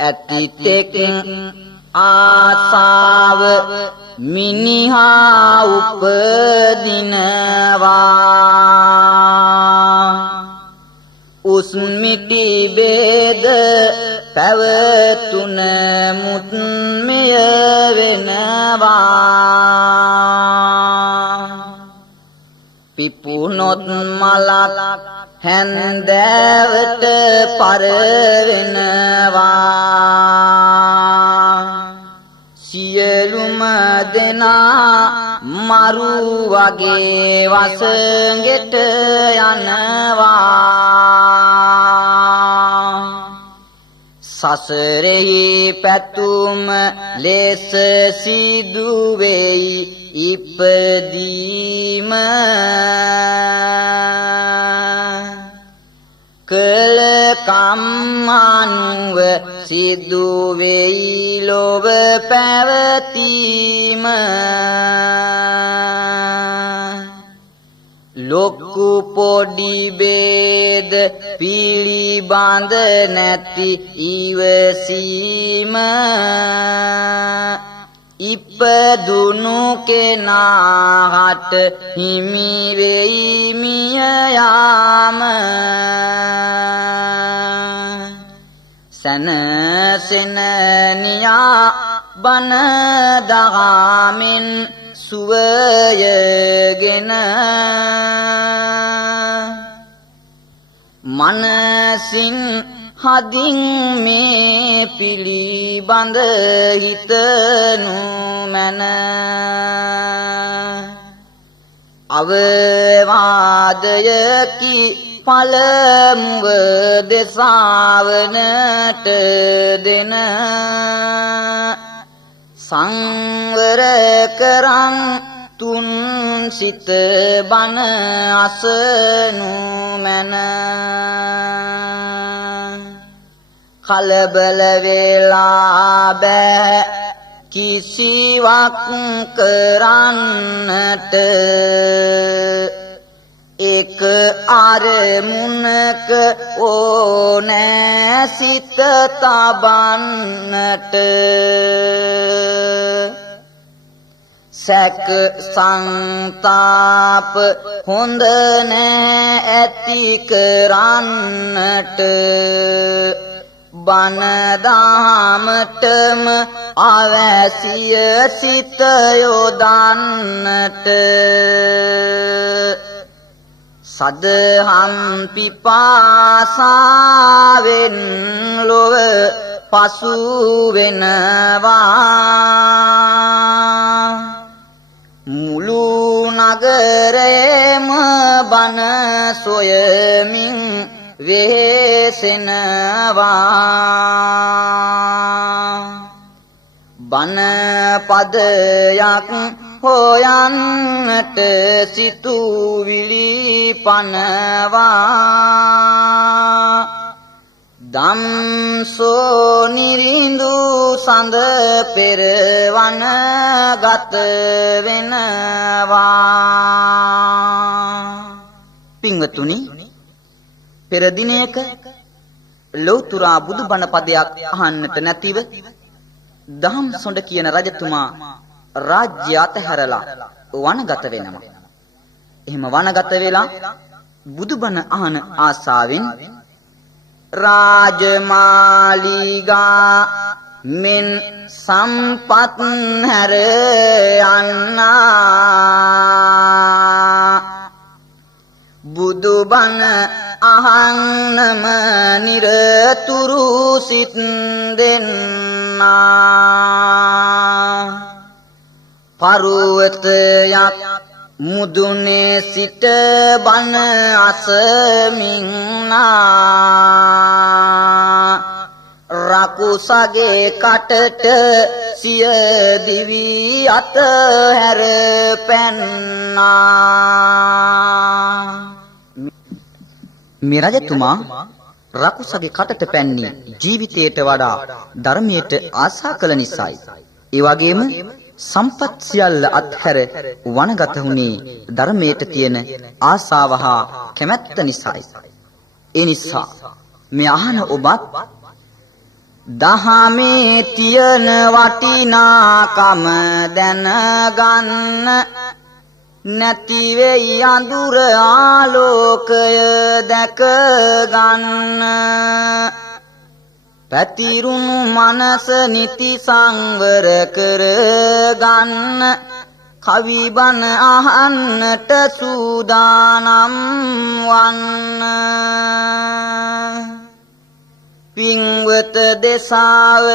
ඇතිතෙක් ආසාව මිනිහා උපදිනවා උස්මිටි බේද පැවතුන මුත්මය වෙනවා පිපුනොත් මලක් හැන්දෑවට පරවෙනවා සියලුම දෙනා මරු වගේ වසඟෙට යනවා සසරෙහි පැතුම ලෙස සිදු වෙයි ඉපදීම කළ කම්මනුව සිදු වෙයි ලොව පැවතීම ලොකු පොඩි බේද පිළිබඳ නැති ඉවසීම ඉපදුණු කෙනාට හිමි වෙයි මිය යාම සනසෙන නියා බන දහමින් සුවයගෙන මනසින් හදින් මේ පිළිබඳ හිතනු මැන අවවාදයකි පළමුව දෙසාවනට දෙන සංවර කරන් තුන් සිත බන අසනු මැන කලබල වෙලා බෑ කිසිවක් කරන්නට එක අරමුණක ඕනෑ සිත තබන්නට සැක සංතාප හොඳ නෑ ඇති කරන්නට බණ දහමටම අවැසිය සිත යොදන්නට සදහම් පිපාසාවෙන් ලොව පසු වෙනවා මුළු නගරේම බණ සොයමින් වෙහෙසෙනවා බණ පදයක් හොයන්නට සිතුවිලි පනවා දම්සෝ නිරිඳු සඳ පෙරවන ගත වෙනවා පින්වතුනි පෙර දිනයක ලෞතුරා බුදුබණ පදයක් අහන්නට නැතිව දහම් සොඬ කියන රජතුමා රාජ්‍ය අතහැරලා වනගත වෙනවා. එහෙම වනගත වෙලා බුදුබණ අහන ආසාවෙන් රාජමාලිගා මෙන් සම්පත් හැර යන්නා බුදුබණ අහන්නම නිරතුරු සිත් දෙන්නා පර්වතයක් මුදුනේ සිට බණ අසමින්නා රකුසගේ කටට සිය දිවි අතහැර පැන්නා මේ රජතුමා රකුසගේ කටට පැන්නේ ජීවිතයට වඩා ධර්මයට ආසා කළ නිසායි. ඒ වගේම සම්පත් සියල්ල අත්හැර වනගත වුණේ ධර්මයට තියෙන ආසාව හා කැමැත්ත නිසායි. ඒ නිසා මේ අහන ඔබත් දහමේ තියන වටිනාකම දැනගන්න නැති වෙයි අඳුර ආලෝකය දැක ගන්න පැතිරුණු මනස නිති සංවර කර ගන්න කවි බණ අහන්නට සූදානම් වන්න පින්වත දෙසාව